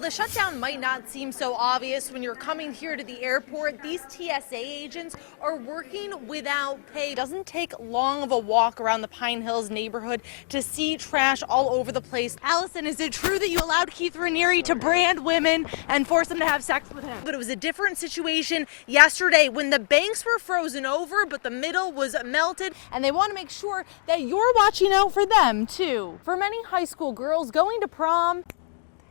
The shutdown might not seem so obvious when you're coming here to the airport. These TSA agents are working without pay. It doesn't take long of a walk around the Pine Hills neighborhood to see trash all over the place. Allison, is it true that you allowed Keith Raniere to brand women and force them to have sex with him? But it was a different situation yesterday when the banks were frozen over, but the middle was melted. And they want to make sure that you're watching out for them, too. For many high school girls, going to prom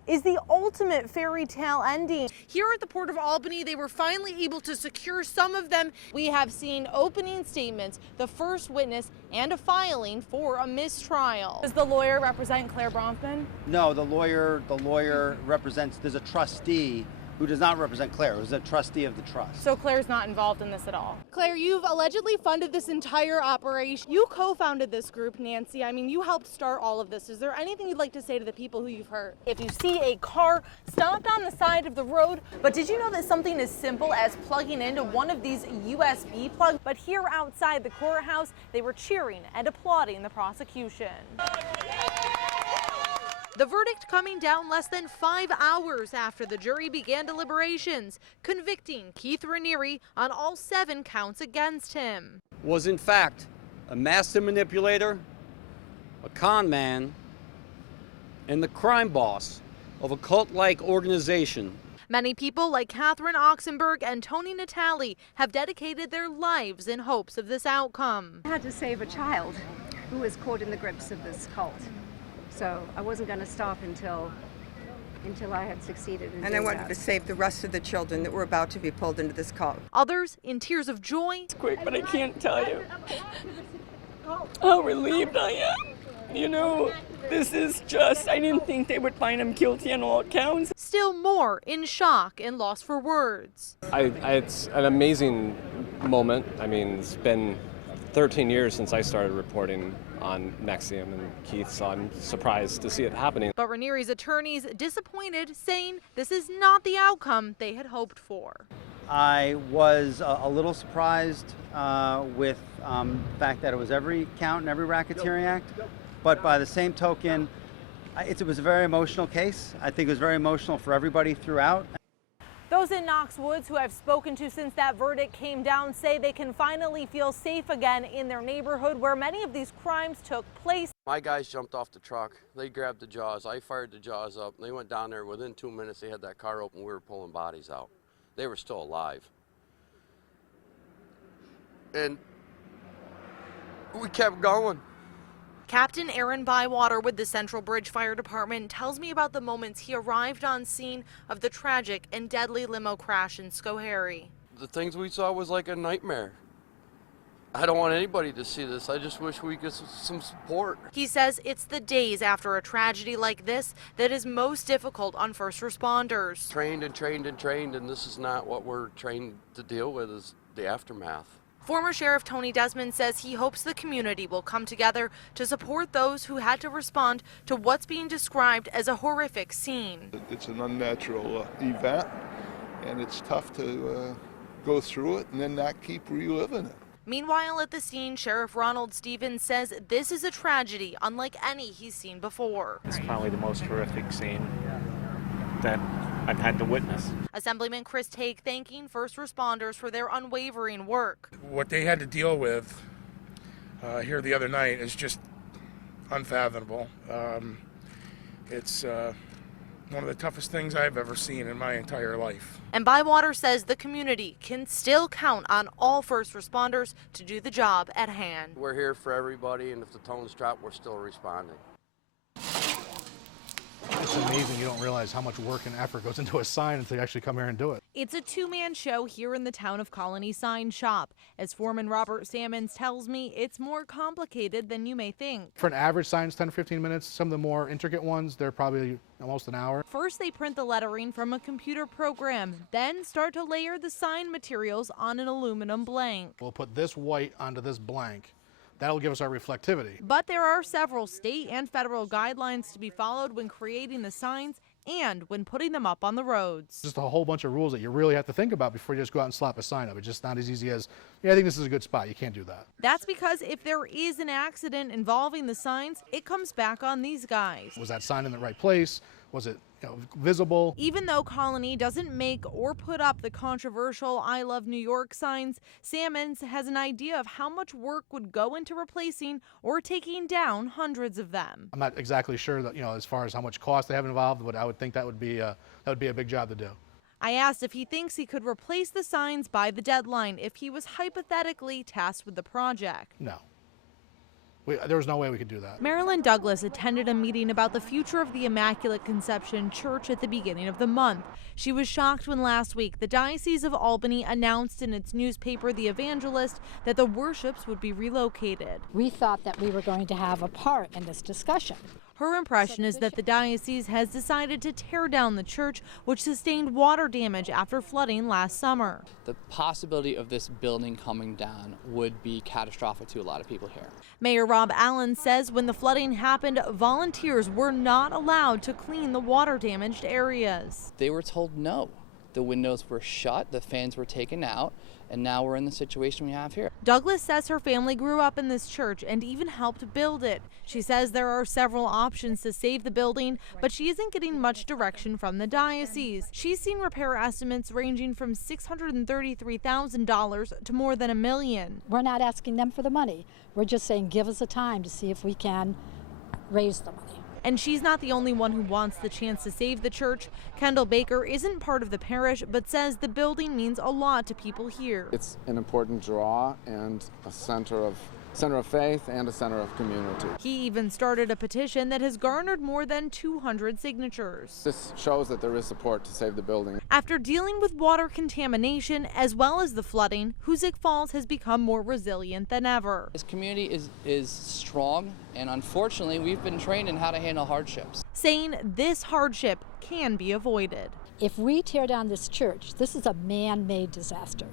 is the ultimate fairy tale ending. Here at the Port of Albany, they were finally able to secure some of them. We have seen opening statements, the first witness, and a filing for a mistrial. Does the lawyer represent Claire Bronfman? No, the lawyer represents, there's a trustee who does not represent Claire, who's a trustee of the trust. So Claire's not involved in this at all. Claire, you've allegedly funded this entire operation. You co-founded this group, Nancy. I mean, you helped start all of this. Is there anything you'd like to say to the people who you've hurt? If you see a car stopped on the side of the road, but did you know that something as simple as plugging into one of these USB plugs? But here outside the courthouse, they were cheering and applauding the prosecution. The verdict coming down less than 5 hours after the jury began deliberations, convicting Keith Raniere on all 7 counts against him. Was in fact a master manipulator, a con man, and the crime boss of a cult-like organization. Many people like Catherine Oxenberg and Tony Natale have dedicated their lives in hopes of this outcome. I had to save a child who was caught in the grips of this cult. So I wasn't going to stop until I had succeeded in doing that. And I wanted to save the rest of the children that were about to be pulled into this cult. Others in tears of joy. It's quick, but I can't tell you how relieved I am. You know, this is just, I didn't think they would find him guilty on all counts. Still more in shock and lost for words. It's an amazing moment. I mean, it's been 13 years since I started reporting on NXIVM and Keith, so I'm surprised to see it happening. But Raniere's attorneys disappointed, saying this is not the outcome they had hoped for. I was a little surprised with the fact that it was every count in every racketeering act, but by the same token, it was a very emotional case. I think it was very emotional for everybody throughout. Those in Knox Woods who I've spoken to since that verdict came down say they can finally feel safe again in their neighborhood where many of these crimes took place. My guys jumped off the truck. They grabbed the jaws. I fired the jaws up. They went down there. Within 2 minutes, they had that car open. We were pulling bodies out. They were still alive. And we kept going. Captain Aaron Bywater with the Central Bridge Fire Department tells me about the moments he arrived on scene of the tragic and deadly limo crash in Schoharie. The things we saw was like a nightmare. I don't want anybody to see this. I just wish we could get some support. He says it's the days after a tragedy like this that is most difficult on first responders. Trained and trained and trained, and this is not what we're trained to deal with, is the aftermath. Former Sheriff Tony Desmond says he hopes the community will come together to support those who had to respond to what's being described as a horrific scene. It's an unnatural event, and it's tough to go through it and then not keep reliving it. Meanwhile, at the scene, Sheriff Ronald Stevens says this is a tragedy unlike any he's seen before. It's probably the most horrific scene that I've had to witness. Assemblyman Chris Haig thanking first responders for their unwavering work. What they had to deal with here the other night is just unfathomable. It's one of the toughest things I've ever seen in my entire life. And Bywater says the community can still count on all first responders to do the job at hand. We're here for everybody, and if the tones drop, we're still responding. It's amazing. You don't realize how much work and effort goes into a sign until you actually come here and do it. It's a two-man show here in the town of Colony Sign Shop. As Foreman Robert Sammons tells me, it's more complicated than you may think. For an average sign, it's 10 or 15 minutes. Some of the more intricate ones, they're probably almost an hour. First, they print the lettering from a computer program, then start to layer the sign materials on an aluminum blank. We'll put this white onto this blank. That'll give us our reflectivity. But there are several state and federal guidelines to be followed when creating the signs and when putting them up on the roads. Just a whole bunch of rules that you really have to think about before you just go out and slap a sign up. It's just not as easy as, yeah, I think this is a good spot. You can't do that. That's because if there is an accident involving the signs, it comes back on these guys. Was that sign in the right place? Was it visible? Even though Colony doesn't make or put up the controversial I Love New York signs, Sammons has an idea of how much work would go into replacing or taking down hundreds of them. I'm not exactly sure that, as far as how much cost they have involved, but I would think that would be a big job to do. I asked if he thinks he could replace the signs by the deadline if he was hypothetically tasked with the project. No. There was no way we could do that. Marilyn Douglas attended a meeting about the future of the Immaculate Conception Church at the beginning of the month. She was shocked when last week the Diocese of Albany announced in its newspaper, The Evangelist, that the worships would be relocated. We thought that we were going to have a part in this discussion. Her impression is that the diocese has decided to tear down the church, which sustained water damage after flooding last summer. The possibility of this building coming down would be catastrophic to a lot of people here. Mayor Rob Allen says when the flooding happened, volunteers were not allowed to clean the water damaged areas. They were told no. The windows were shut, the fans were taken out, and now we're in the situation we have here. Douglas says her family grew up in this church and even helped build it. She says there are several options to save the building, but she isn't getting much direction from the diocese. She's seen repair estimates ranging from $633,000 to more than $1 million. We're not asking them for the money. We're just saying give us a time to see if we can raise the money. And she's not the only one who wants the chance to save the church. Kendall Baker isn't part of the parish, but says the building means a lot to people here. It's an important draw and a center of faith and a center of community. He even started a petition that has garnered more than 200 signatures. This shows that there is support to save the building. After dealing with water contamination as well as the flooding, Hoosick Falls has become more resilient than ever. This community is strong, and unfortunately we've been trained in how to handle hardships. Saying this hardship can be avoided. If we tear down this church, this is a man-made disaster.